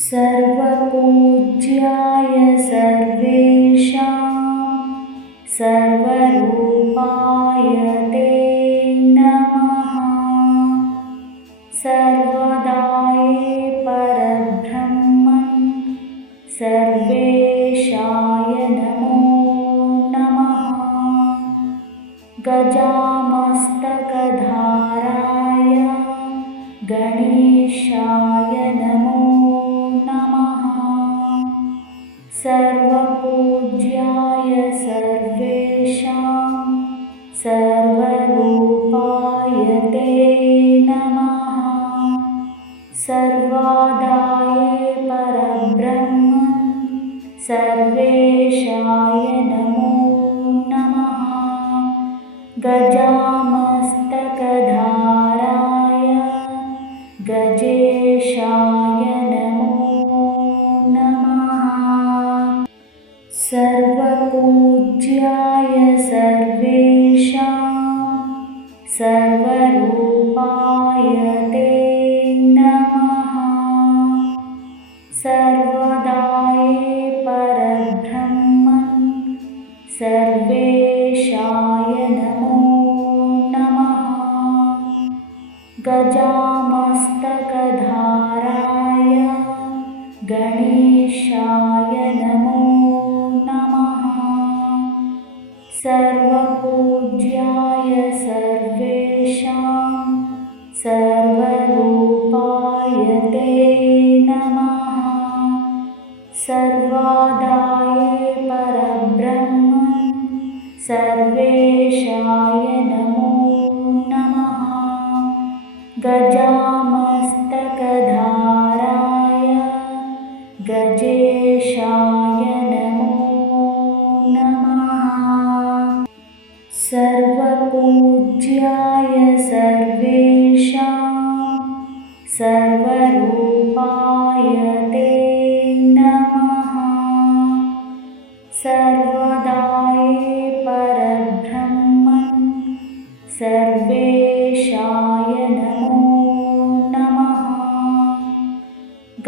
सर्वपूज्याय सर्वेषां सर्वरूपाय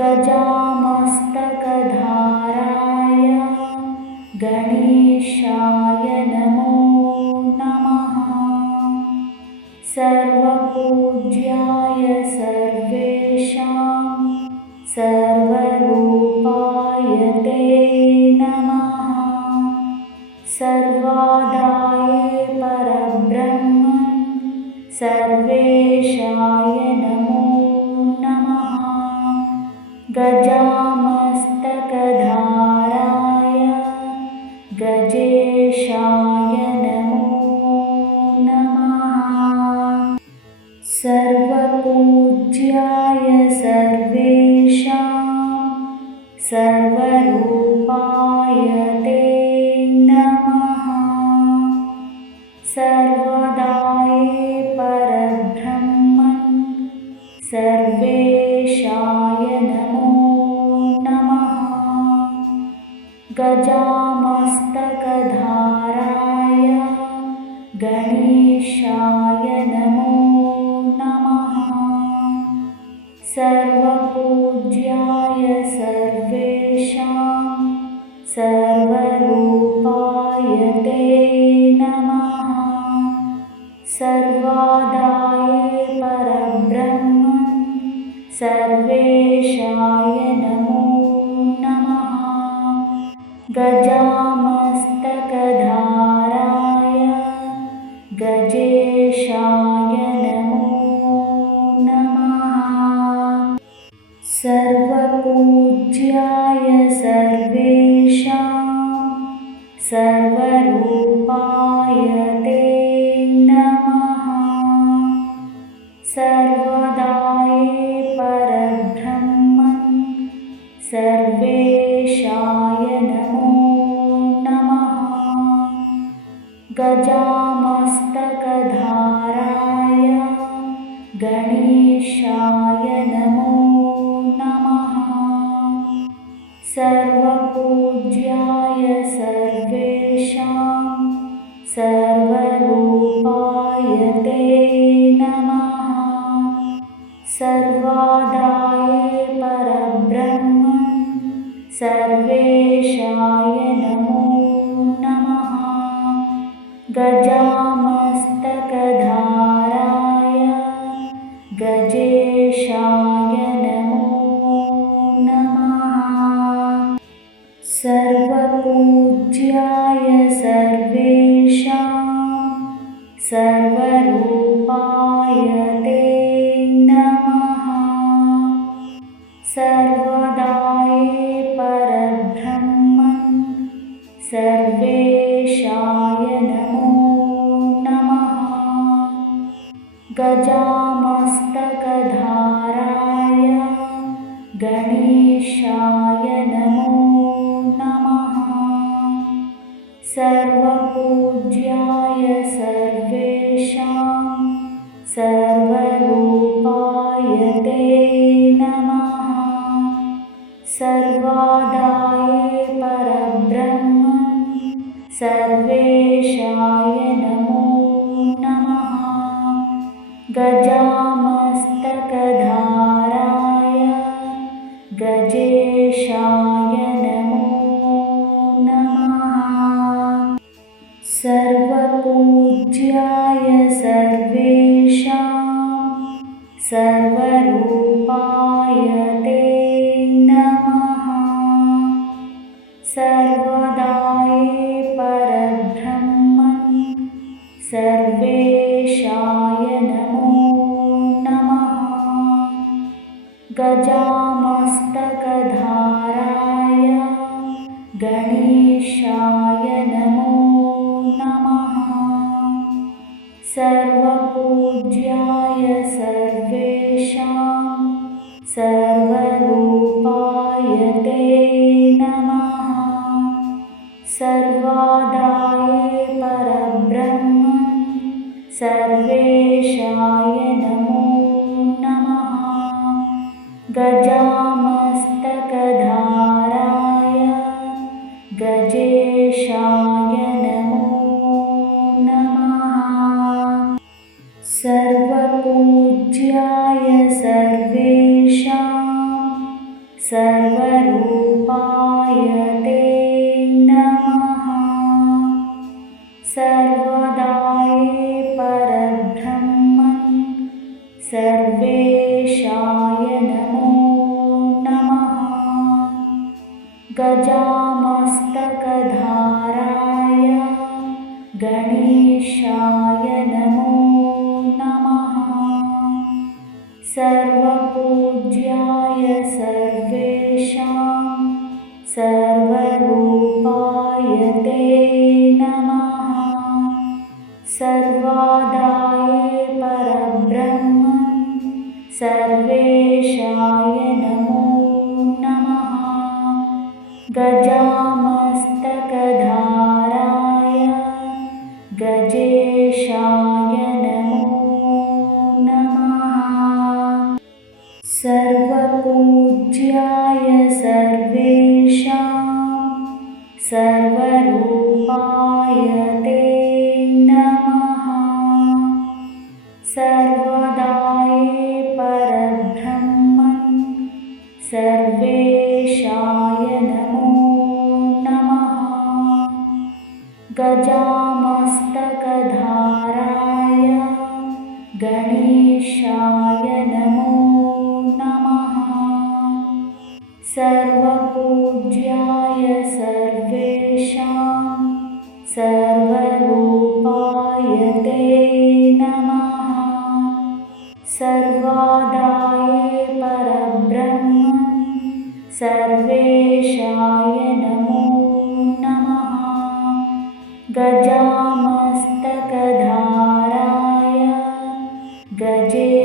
गजामस्तकधाराय गणे Gajah. गणेशाय नमो नमः। गजामस्तकधाराय गणे सर्वेशाय नमो नमः। गज सर्वादाये परब्रह्म सर्वे 在外面。सर्व गणेशाय नमो नमः। सर्व गजे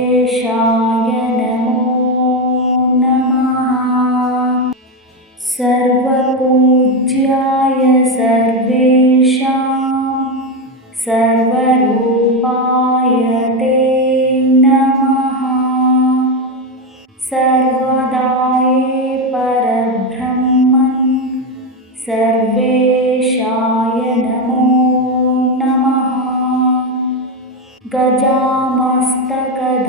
मस्तकधाराय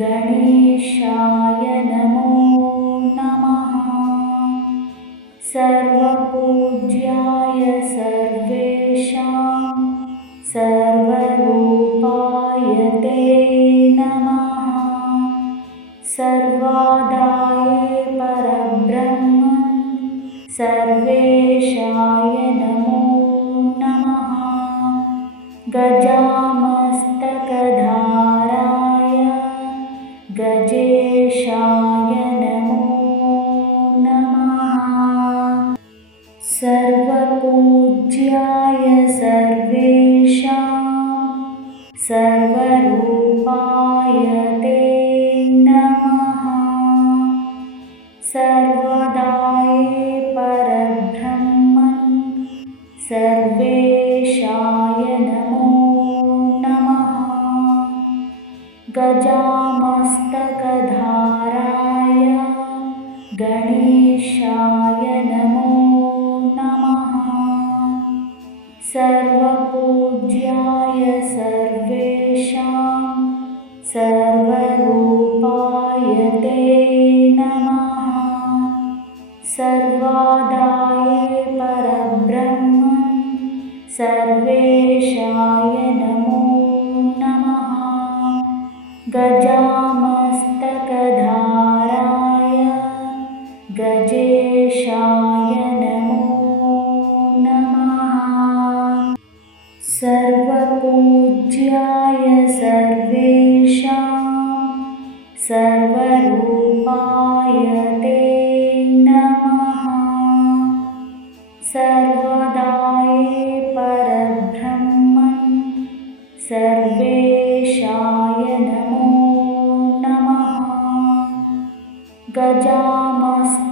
गणेशाय नमो नमः. सर्व मस्तक श्यामस्तकधा प्रजा Raja गजामस्तकधाराय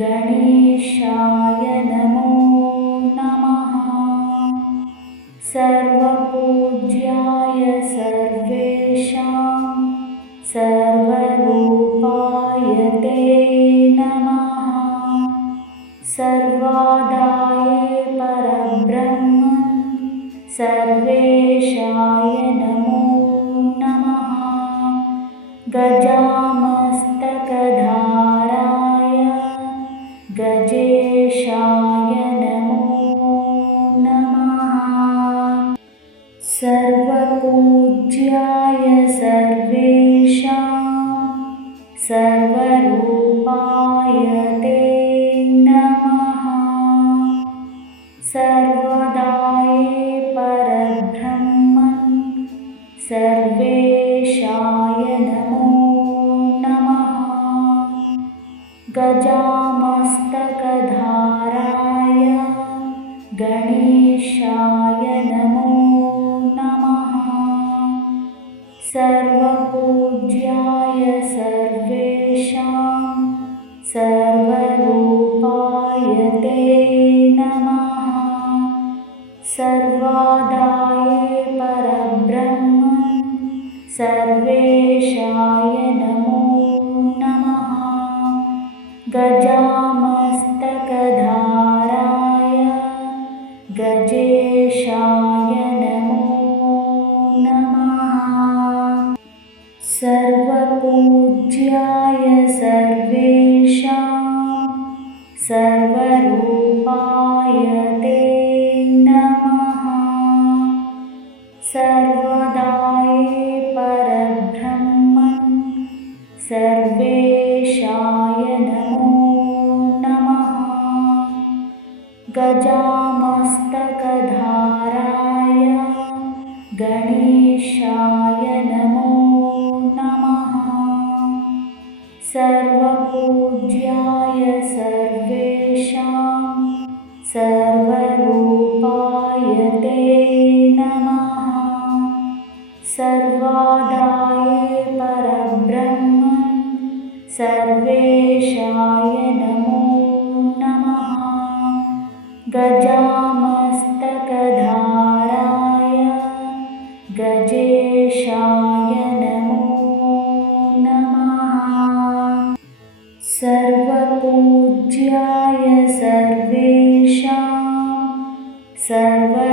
गणेशाय नमो नमः। सर्वपूज्याय सर्वेषां सर्वरूपाय ते नमः। सर्वादाय परब्रह्म सर्वे सर्वदाये परब्रह्मन् सर्वेशाय नमो नमः। गजा Sam सर्व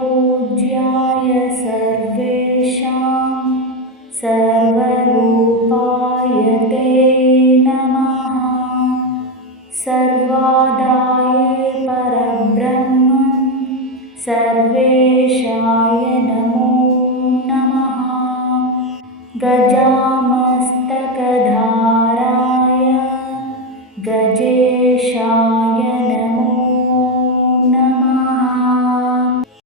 पूज्याय स